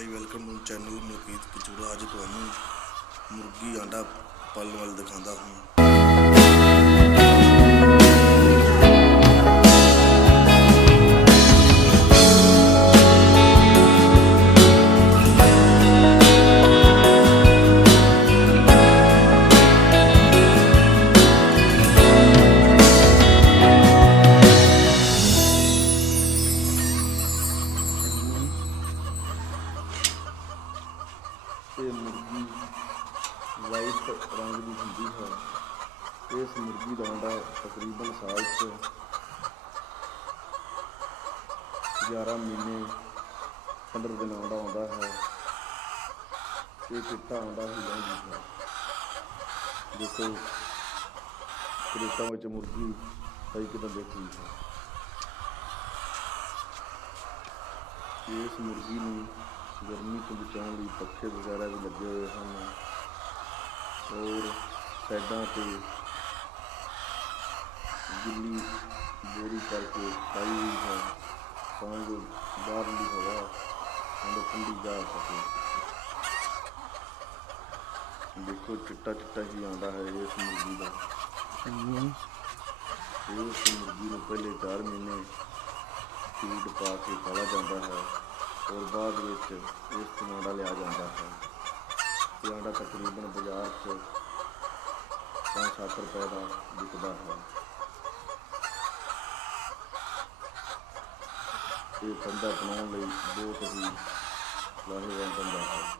Hi welcome to channel Malkit Kichura ਅੱਜ ਤੁਹਾਨੂੰ ਮੁਰਗੀ ਆਂਡਾ ਪਾਲਣ ਵਾਲ ਦਿਖਾਉਂਦਾ ਹਾਂ। ਇਹ ਵਾਈਟ ਰੰਗ ਦੀ ਹੁੰਦੀ ਹੈ। ਇਸ ਮੁਰਗੀ ਦਾ ਅੰਡਾ ਤਕਰੀਬਨ ਸਾਲ 'ਚ 11 ਮਹੀਨੇ 15 ਦਿਨ ਆਉਂਦਾ ਆਉਂਦਾ ਹੈ। ਇਹ ਚਿੱਟਾ ਆਉਂਦਾ ਹੀ ਰਹਿੰਦੀ ਹੈ ਦੇਖੋ ਕਰੇਟਾਂ ਵਿੱਚ ਮੁਰਗੀ ਸਹੀ ਕਿਦਾਂ ਦੇਖੀ ਹੈ। ਇਸ ਮੁਰਗੀ ਨੂੰ ਗਰਮੀ ਤੋਂ ਬਚਾਉਣ ਲਈ ਪੱਖੇ ਵਗੈਰਾ ਵੀ ਲੱਗੇ ਹੋਏ ਹਨ। ਔਰ ਸਾਈਡਾਂ ਤੇ ਗਿੱਲੀ ਬੋਰੀ ਕਰਕੇ ਪਾਈ ਹੋਈ ਹੈ। ਤਾਂ ਜੋ ਬਾਹਰਲੀ ਹਵਾ ਅੰਦਰ ਠੰਡੀ ਜਾ ਸਕੇ। ਦੇਖੋ, ਚਿੱਟਾ ਚਿੱਟਾ ਹੀ ਆਉਂਦਾ ਹੈ ਇਸ ਮੁਰਗੀ ਦਾ। ਇਸ ਮੁਰਗੀ ਨੂੰ ਪਹਿਲੇ 4 ਮਹੀਨੇ ਫੀਡ ਪਾ ਕੇ ਪਾਲਾ ਜਾਂਦਾ ਹੈ। ਔਰ ਬਾਅਦ ਵਿੱਚ ਇਸ ਤੋਂ ਆਂਡਾ ਲਿਆ ਜਾਂਦਾ ਹੈ। ਇਹ ਆਂਡਾ ਤਕਰੀਬਨ ਬਾਜ਼ਾਰ 'ਚ 5-7 ਰੁਪਏ ਦਾ ਵਿਕਦਾ ਹੈ। ਇਹ ਧੰਦਾ ਬਣਾਉਣ ਲਈ ਬਹੁਤ ਹੀ ਲਾਹੇਵੰਦ ਹੁੰਦਾ ਹੈ।